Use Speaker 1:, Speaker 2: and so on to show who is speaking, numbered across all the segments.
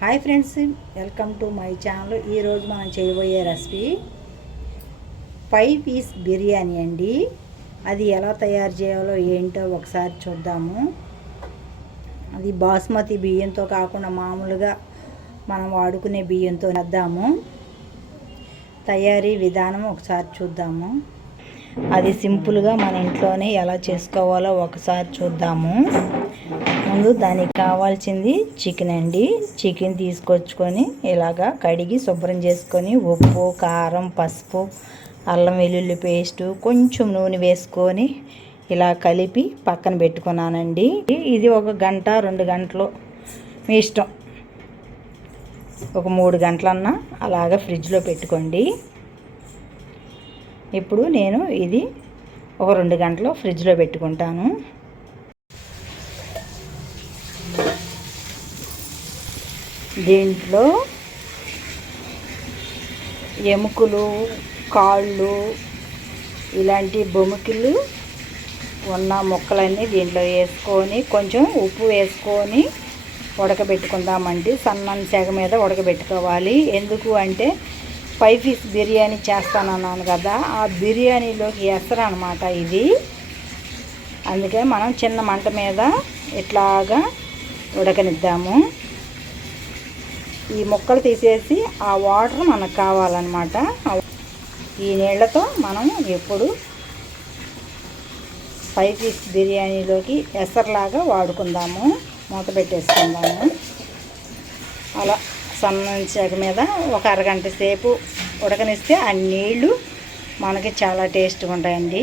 Speaker 1: Hi friends welcome to my channel. ఈరోజు మనం చేయబోయే రెసిపీ ఫైవ్ పీస్ బిర్యానీ అండి. అది ఎలా తయారు చేయాలో ఏంటో ఒకసారి చూద్దాము. అది బాస్మతి బియ్యంతో కాకుండా మామూలుగా మనం వాడుకునే బియ్యంతో వేద్దాము తయారీ విధానం ఒకసారి చూద్దాము. అది సింపుల్గా మన ఇంట్లోనే ఎలా చేసుకోవాలో ఒకసారి చూద్దాము. ముందు దానికి కావాల్సింది చికెన్ అండి. చికెన్ తీసుకొచ్చుకొని ఇలాగా కడిగి శుభ్రం చేసుకొని ఉప్పు కారం పసుపు అల్లం వెల్లుల్లి పేస్టు కొంచెం నూనె వేసుకొని ఇలా కలిపి పక్కన పెట్టుకున్నానండి. ఇది ఒక గంట రెండు గంటలు మీ ఇష్టం. ఒక మూడు గంటలన్నా అలాగ ఫ్రిడ్జ్లో పెట్టుకోండి. ఇప్పుడు నేను ఇది ఒక రెండు గంటలు ఫ్రిడ్జ్లో పెట్టుకుంటాను. దీంట్లో ఎముకలు కాళ్ళు ఇలాంటి బొముకులు ఉన్న ముక్కలన్నీ దీంట్లో వేసుకొని కొంచెం ఉప్పు వేసుకొని ఉడకబెట్టుకుందామండి సన్నని సెగ మీద ఉడకబెట్టుకోవాలి. ఎందుకు అంటే ఫైవ్ పీస్ బిర్యానీ చేస్తానన్నాను కదా ఆ బిర్యానీలోకి ఎసరు అనమాట ఇది. అందుకే మనం చిన్న మంట మీద ఇట్లాగా ఉడకనిద్దాము. ఈ ముక్కలు తీసేసి ఆ వాటర్ మనకు కావాలన్నమాట. ఈ నీళ్ళతో మనం ఎప్పుడు ఫైవ్ పీస్ బిర్యానీలోకి ఎసర్లాగా వాడుకుందాము. మూత పెట్టేసుకుందాము. అలా సన్న మీద ఒక అరగంట సేపు ఉడకనిస్తే ఆ నీళ్ళు మనకి చాలా టేస్ట్గా ఉంటాయండి.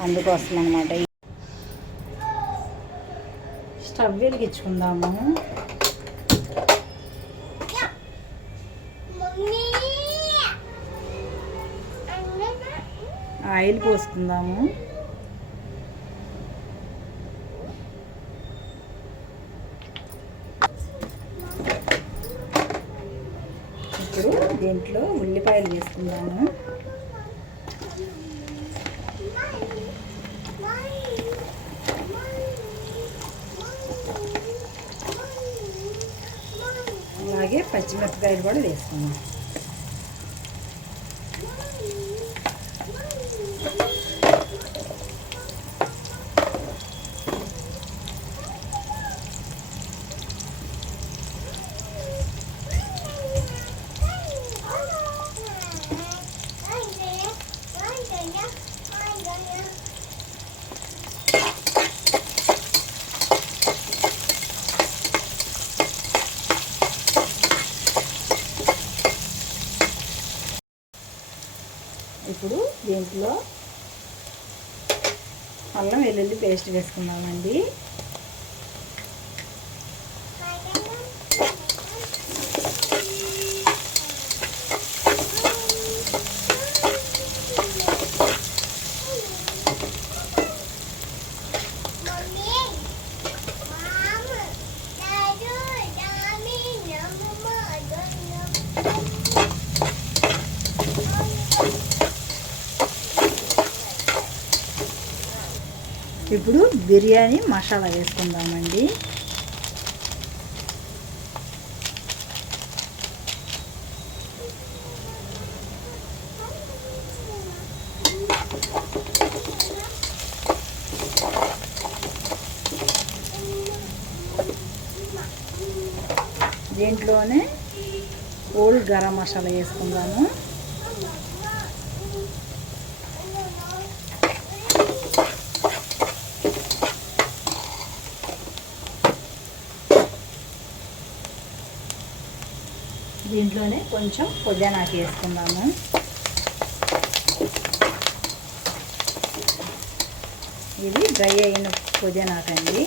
Speaker 1: అందుకోసం అనమాట స్టవ్ వెలిగించుకుందాము. ఆయిల్ పోసుకుందాము ఇప్పుడు దీంట్లో ఉల్లిపాయలు వేసుకుందాము. అలాగే పచ్చిమిరపకాయలు కూడా వేసుకుందాం. దీంట్లో అల్లం వెల్లుల్లి పేస్ట్ వేసుకున్నామండి ఇప్పుడు బిర్యానీ మసాలా వేసుకుందామండి. దీంట్లోనే ఓల్డ్ గరం మసాలా వేసుకుందాము. దీంట్లోనే కొంచెం పుదీనాకు వేసుకుందాము ఇది డ్రై అయిన పుదీనాకండి.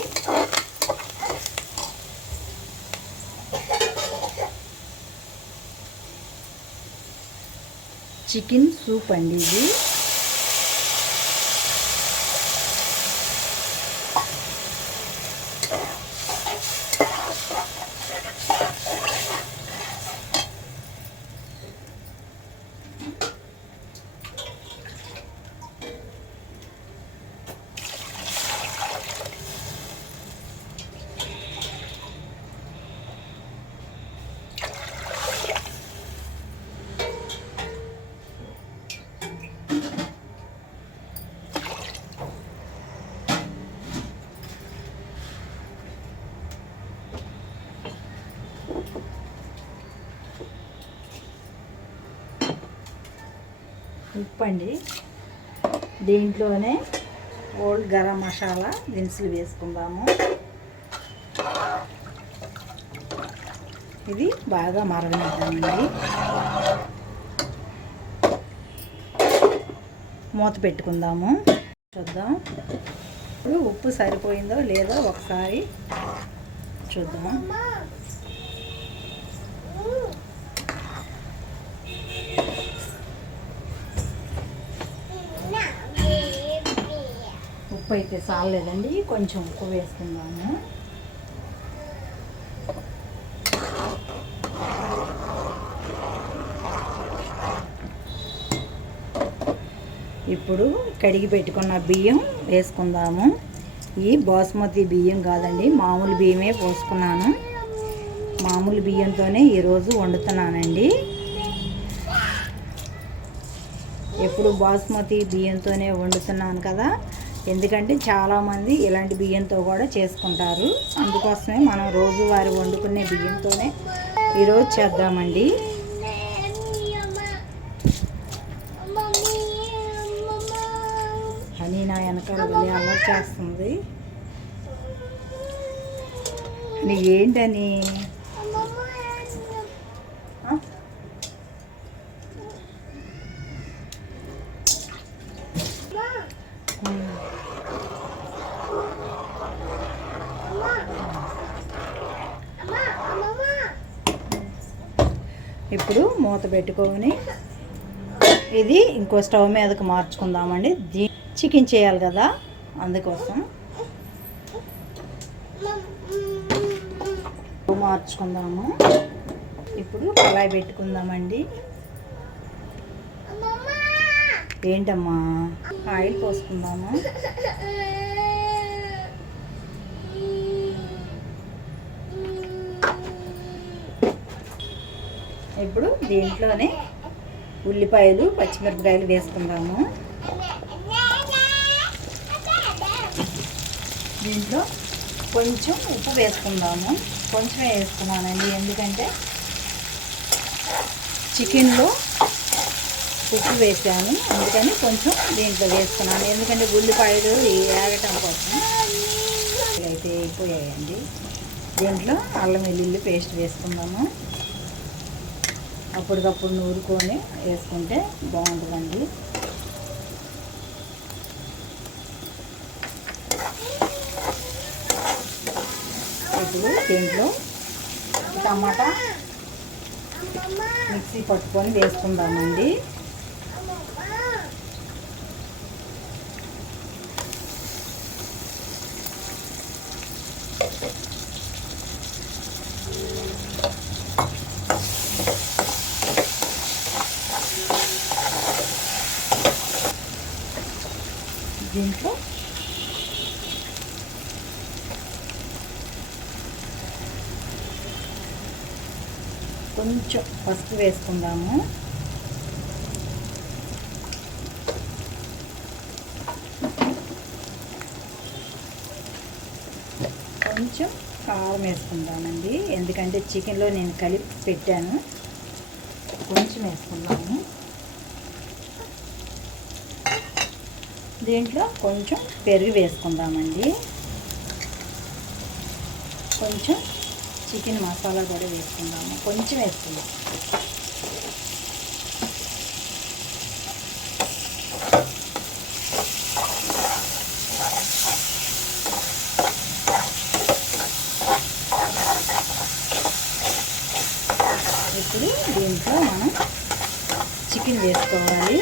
Speaker 1: చికెన్ సూప్ అండి ఇది. ఉప్పు అండి దీంట్లోనే ఓల్డ్ గరం మసాలా దినుసులు వేసుకుందాము. ఇది బాగా మరగనిద్దామండి. మూత పెట్టుకుందాము. చూద్దాం. ఇప్పుడు ఉప్పు సరిపోయిందో లేదో ఒకసారి చూద్దాం. ఉప్పు అయితే చాలేదండి కొంచెం ఉప్పు వేసుకుందాము. ఇప్పుడు కడిగి పెట్టుకున్న బియ్యం వేసుకుందాము. ఈ బాస్మతి బియ్యం కాదండి మామూలు బియ్యమే పోసుకున్నాను. మామూలు బియ్యంతోనే ఈరోజు వండుతున్నానండి. ఎప్పుడు బాస్మతి బియ్యంతోనే వండుతున్నాను కదా ఎందుకంటే చాలామంది ఇలాంటి బియ్యంతో కూడా చేసుకుంటారు. అందుకోసమే మనం రోజువారి వండుకునే బియ్యంతోనే ఈరోజు చేద్దామండి. అని నా వెనకాల వెళ్ళి అల్లరి చేస్తుంది. అని ఇప్పుడు మూత పెట్టుకొని ఇది ఇంకో స్టవ్ మీదకి మార్చుకుందామండి. దీ చికెన్ చేయాలి కదా అందుకోసం. మార్చుకుందాము. ఇప్పుడు కళాయి పెట్టుకుందామండి. ఏంటమ్మా? ఆయిల్ పోసుకుందాము? ఇప్పుడు దీంట్లోనే ఉల్లిపాయలు పచ్చిమిరపకాయలు వేసుకుందాము. దీంట్లో కొంచెం ఉప్పు వేసుకుందాము. కొంచెం వేసుకున్నానండి ఎందుకంటే చికెన్లో ఉప్పు వేసాను అందుకని కొంచెం దీంట్లో వేసుకున్నాను ఎందుకంటే ఉల్లిపాయలు ఏడటం కోసం. అయితే అయిపోయాయండి. దీంట్లో అల్లం వెల్లుల్లి పేస్ట్ వేసుకుందాము. అప్పటికప్పుడు నూరుకొని వేసుకుంటే బాగుంటుందండి. ఇప్పుడు దీంట్లో టమాటా మిక్సీ పట్టుకొని వేసుకుందామండి. దీంట్లో. కొంచెం పసుపు వేసుకుందాము. కొంచెం కారం వేసుకుందామండి. ఎందుకంటే చికెన్లో నేను కలిపి పెట్టాను. కొంచెం వేసుకుందాము. దీంట్లో కొంచెం పెరుగు వేసుకుందామండి. కొంచెం చికెన్ మసాలా కూడా వేసుకుందాము. కొంచెం వేసుకుందాం ఇప్పుడు దీంట్లో మనం చికెన్ వేసుకోవాలి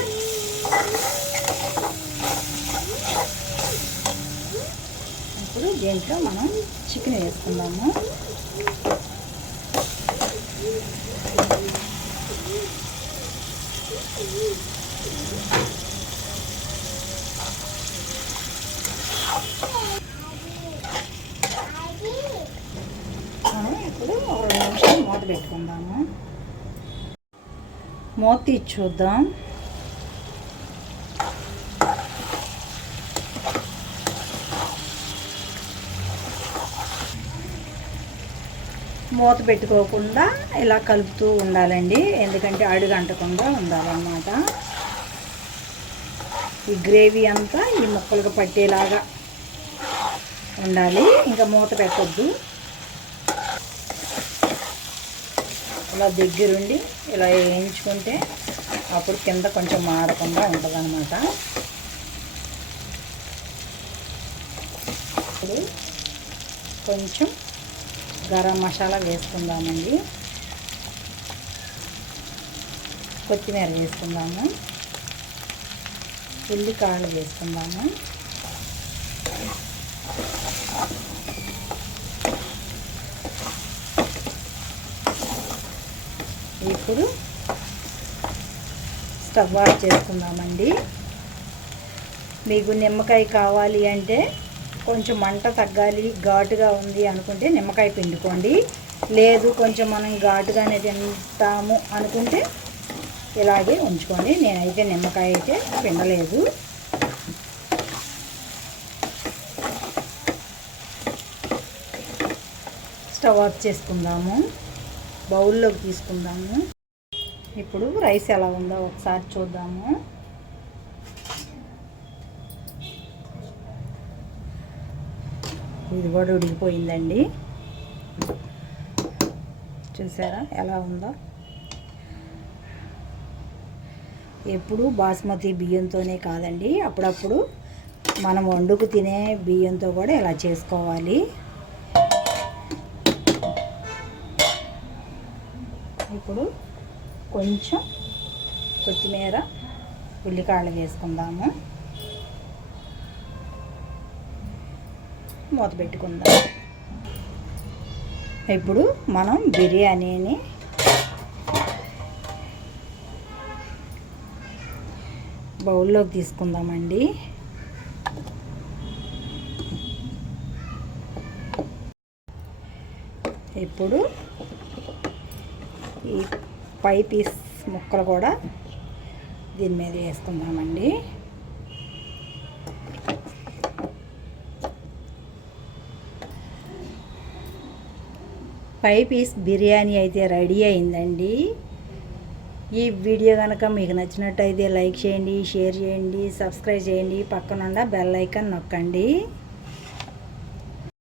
Speaker 1: ఇప్పుడు దీంట్లో మనం చికెన్ వేసుకుందాము. ఇప్పుడు మూత పెట్టుకుందాము. మూత తీసి చూద్దాం. మూత పెట్టుకోకుండా ఇలా కలుపుతూ ఉండాలండి. ఎందుకంటే అడుగు అంటకుండా ఉండాలన్నమాట. ఈ గ్రేవీ అంతా ఈ ముక్కలకు పట్టేలాగా ఉండాలి. ఇంకా మూత పెట్టద్దు. ఇలా దగ్గరుండి ఇలా వేయించుకుంటే అప్పుడు కింద కొంచెం మాడకుండా ఉంటుంది అనమాట ఇప్పుడు కొంచెం గరం మసాలా వేసుకుందామండి. కొత్తిమీర వేసుకుందాము. ఉల్లికాయలు వేసుకుందాము. ఇప్పుడు స్టవ్ ఆఫ్ చేసుకుందామండి. మీకు నిమ్మకాయ కావాలి అంటే కొంచెం మంట తగ్గాలి ఘాటుగా ఉంది అనుకుంటే నిమ్మకాయ పిండుకోండి. లేదు కొంచెం మనం ఘాటుగానే తింటాము అనుకుంటే ఇలాగే ఉంచుకోండి. నేనైతే నిమ్మకాయ అయితే పిండలేదు. స్టవ్ ఆఫ్ చేసుకుందాము. బౌల్లోకి తీసుకుందాము. ఇప్పుడు రైస్ ఎలా ఉందో ఒకసారి చూద్దాము. ఇది కూడా ఉడికిపోయిందండి. చూసారా ఎలా ఉందో? ఎప్పుడు బాస్మతి బియ్యంతోనే కాదండి. అప్పుడప్పుడు మనం వండుకు తినే బియ్యంతో కూడా ఇలా చేసుకోవాలి. ఇప్పుడు కొంచెం కొత్తిమీర ఉల్లికాయలు వేసుకుందాము. మూత పెట్టుకుందాం. ఇప్పుడు మనం బిర్యానీని బౌల్లోకి తీసుకుందామండి. ఇప్పుడు ఈ పై పీస్ ముక్కలు కూడా దీని మీద వేసుకుందామండి. పై పీస్ బిర్యానీ అయితే రెడీ అయిందండి. ఈ వీడియో కనుక మీకు నచ్చినట్టయితే లైక్ చేయండి షేర్ చేయండి సబ్స్క్రైబ్ చేయండి. పక్కనుండ బెల్ ఐకాన్ నొక్కండి.